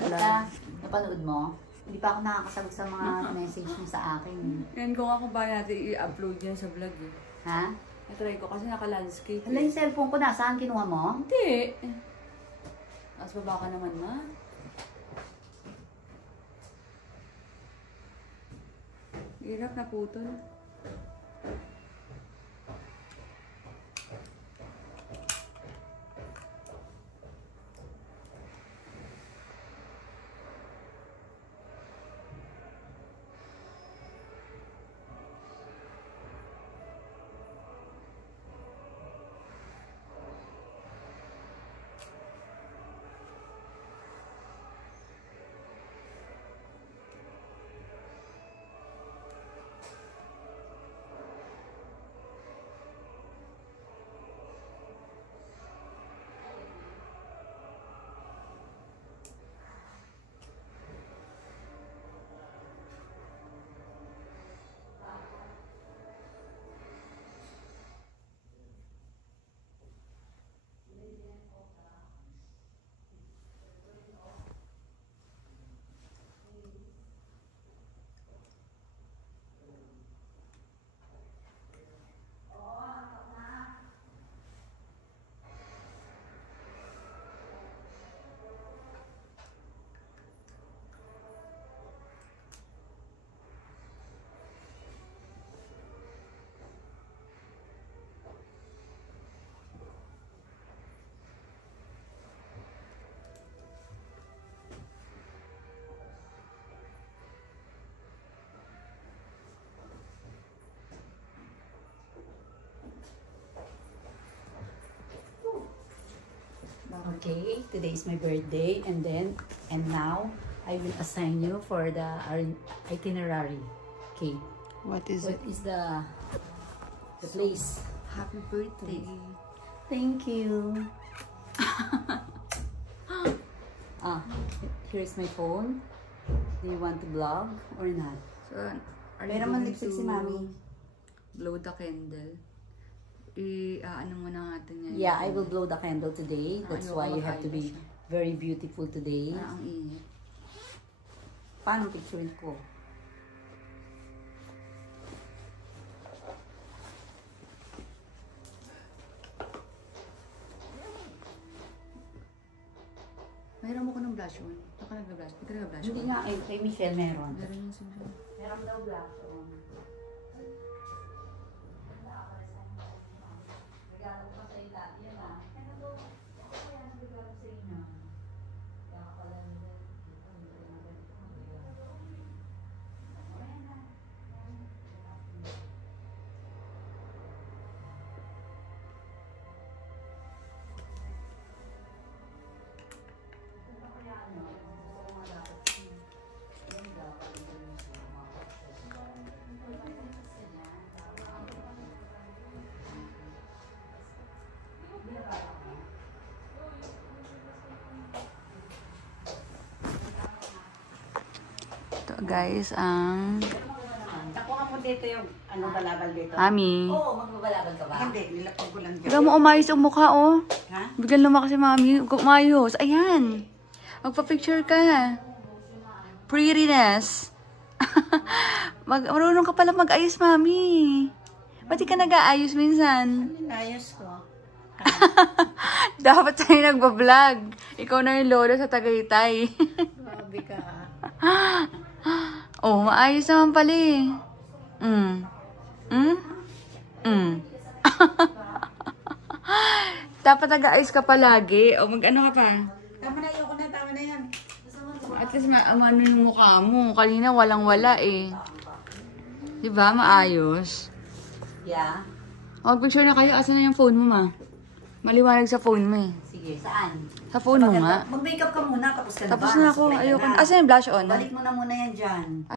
vlog. Napanood mo? Hindi pa ako nakakasagot sa mga message mo sa akin. Yan ko nga kung ba natin i-upload yan sa vlog eh. Ha? I-try ko kasi naka-landscape. Hala, yung cellphone ko nasaan? Kinuha mo? Hindi. Tapos baba ka naman ma. Hirap na putol. Okay, today is my birthday and now I will assign you for the itinerary. Okay. What is What is the place? Happy birthday. Thank you. Here's my phone. Do you want to vlog or not? So, are you Pero going lipstick si to Mami. blow the candle? Ano muna natin yan? Yeah, I will blow the candle today. That's Ayoko why you have to be makaiwas very beautiful today. Ang init. Paano picturein ko? Mayroon mo ko ng blush on. Ito ka nag-blush. Ito ka nag-blush Hindi on. nga eh, kay Michelle meron. Meron yung simple. Meron daw blush on. Regalo ko pa sa ila. Yan ah. Ano to? Ako yan ang regalo sa ina. Kaya pala nila. Ito guys, ang Nakuha mo dito yung balabal dito. Mami. Oo, magbabalabal ka ba? Hindi, nilapag ko lang dyan. Bigyan mo umayos ang mukha, oh. Ha? Bigyan lumakas si Mami. Umayos. Ayan. Magpa-picture ka. Prettiness. Marunong ka pala mag-ayos, Mami. Ba't di ka nag-aayos minsan? Inayos ko. Dapat tayo nagbablog. Ikaw na yung lola sa Tagaytay. Grabe ka. Oh, maayos naman pala eh. Dapat nag-aayos ka palagi. O mag-ano ka pa? Tama na, ayoko na, tama na yan. At least ano yung mukha mo. Kanina walang-wala eh. Diba? Maayos. Yeah. Mag-picture na kayo. Asan na yung phone mo, ma? Maliwanag sa phone mo eh. Sige, saan? Sa phone mo nga. Mag-makeup ka muna, tapos ka na ba? Tapos na ako. Nasuklay ka Ayoko. na. Asan yung blush on? Balik mo na muna yan dyan.